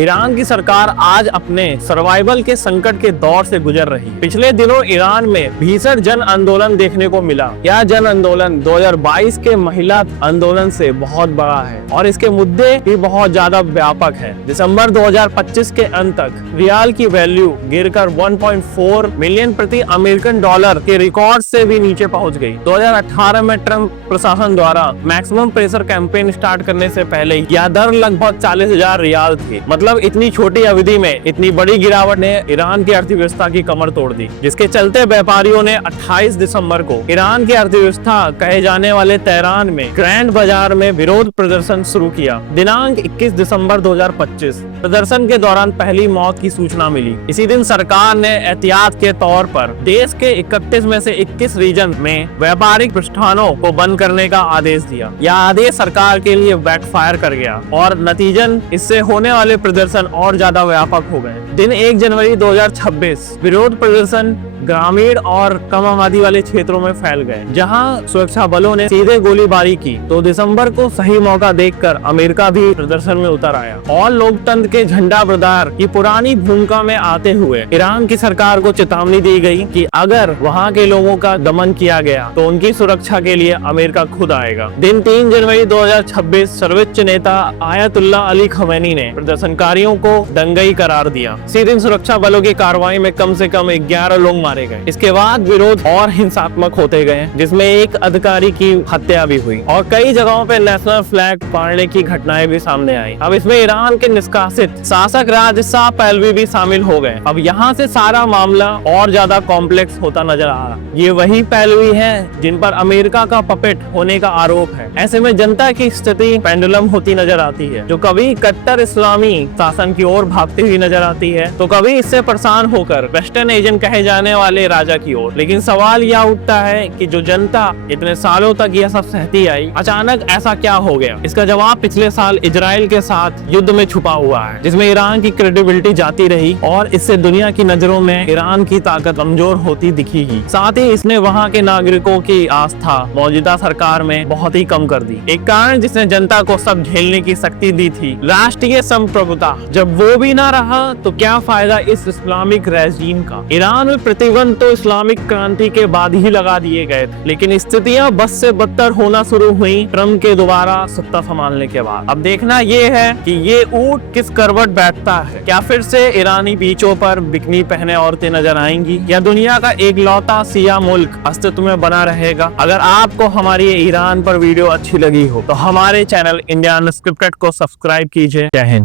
Iran की सरकार आज अपने सर्वाइवल के संकट के दौर से गुजर रही है। पिछले दिनों ईरान में भीषण जन आंदोलन देखने को मिला। यह जन आंदोलन 2022 के महिला आंदोलन से बहुत बड़ा है और इसके मुद्दे भी बहुत ज्यादा व्यापक है। दिसंबर 2025 के अंत तक रियाल की वैल्यू गिरकर 1.4 मिलियन प्रति अमेरिकन डॉलर के रिकॉर्ड से भी नीचे पहुंच गई। 2018 में ट्रंप प्रशासन द्वारा मैक्सिमम प्रेशर कैंपेन स्टार्ट करने से पहले यह दर लगभग 40,000 रियाल थी। मतलब इतनी छोटी अवधि में इतनी बड़ी गिरावट ने ईरान की अर्थव्यवस्था की कमर तोड़ दी, जिसके चलते व्यापारियों ने 28 दिसंबर को ईरान की अर्थव्यवस्था कहे जाने वाले तेहरान में ग्रैंड बाजार में विरोध प्रदर्शन शुरू किया। दिनांक 21 दिसंबर 2025 प्रदर्शन के दौरान पहली मौत की सूचना मिली। इसी दिन सरकार ने एहतियात के तौर पर देश के 31 में से 21 रीजन में व्यापारिक प्रतिष्ठानों को बंद करने का आदेश दिया। यह आदेश सरकार के लिए बैकफायर कर गया और नतीजन इससे होने वाले प्रदर्शन और ज्यादा व्यापक हो गए। दिन 1 जनवरी 2026 विरोध प्रदर्शन ग्रामीण और कम आबादी वाले क्षेत्रों में फैल गए, जहां सुरक्षा बलों ने सीधे गोलीबारी की। तो दिसंबर को सही मौका देखकर अमेरिका भी प्रदर्शन में उतर आया और लोकतंत्र के झंडा बरदार की पुरानी भूमिका में आते हुए ईरान की सरकार को चेतावनी दी गई कि अगर वहां के लोगों का दमन किया गया तो उनकी सुरक्षा के लिए अमेरिका खुद आएगा। दिन 3 जनवरी 2026 सर्वोच्च नेता आयतुल्लाह अली खमैनी ने प्रदर्शनकारियों को दंगई करार दिया। इसी दिन सुरक्षा बलों की कार्रवाई में कम से कम 11 लोग मारे गए। इसके बाद विरोध और हिंसात्मक होते गए, जिसमें एक अधिकारी की हत्या भी हुई और कई जगहों पे नेशनल फ्लैग फाड़ने की घटनाएं भी सामने आई। अब इसमें ईरान के निष्कासित शासक राजा शाह पहलवी भी शामिल हो गए। अब यहाँ से सारा मामला और ज्यादा कॉम्प्लेक्स होता नजर आ रहा। ये वही पहलवी है जिन पर अमेरिका का पपेट होने का आरोप है। ऐसे में जनता की स्थिति पेंडुलम होती नजर आती है, जो कभी कट्टर इस्लामी शासन की ओर भागती हुई नजर आती है तो कभी इससे परेशान होकर वेस्टर्न एजेंट कहे जाने वाले राजा की ओर। लेकिन सवाल यह उठता है कि जो जनता इतने सालों तक यह सब सहती आई, अचानक ऐसा क्या हो गया? इसका जवाब पिछले साल इजराइल के साथ युद्ध में छुपा हुआ है, जिसमें ईरान की क्रेडिबिलिटी जाती रही और इससे दुनिया की नजरों में ईरान की ताकत कमजोर होती दिखी ही। साथ ही इसने वहाँ के नागरिकों की आस्था मौजूदा सरकार में बहुत ही कम कर दी। एक कारण जिसने जनता को सब झेलने की शक्ति दी थी, राष्ट्रीय संप्रभुता। जब वो भी ना रहा तो क्या फायदा इस इस्लामिक रेजीम का? ईरान में प्रतिबंध तो इस्लामिक क्रांति के बाद ही लगा दिए गए थे, लेकिन स्थितियां बस से बदतर होना शुरू हुई ट्रंप के दोबारा सत्ता संभालने के बाद। अब देखना ये है कि ये ऊंट किस करवट बैठता है। क्या फिर से ईरानी बीचों पर बिकनी पहने औरतें नजर आएंगी या दुनिया का एक लौता सिया मुल्क अस्तित्व में बना रहेगा? अगर आपको हमारी ईरान पर वीडियो अच्छी लगी हो तो हमारे चैनल इंडिया अनस्क्रिप्टेड को सब्सक्राइब कीजिए। जय हिंद।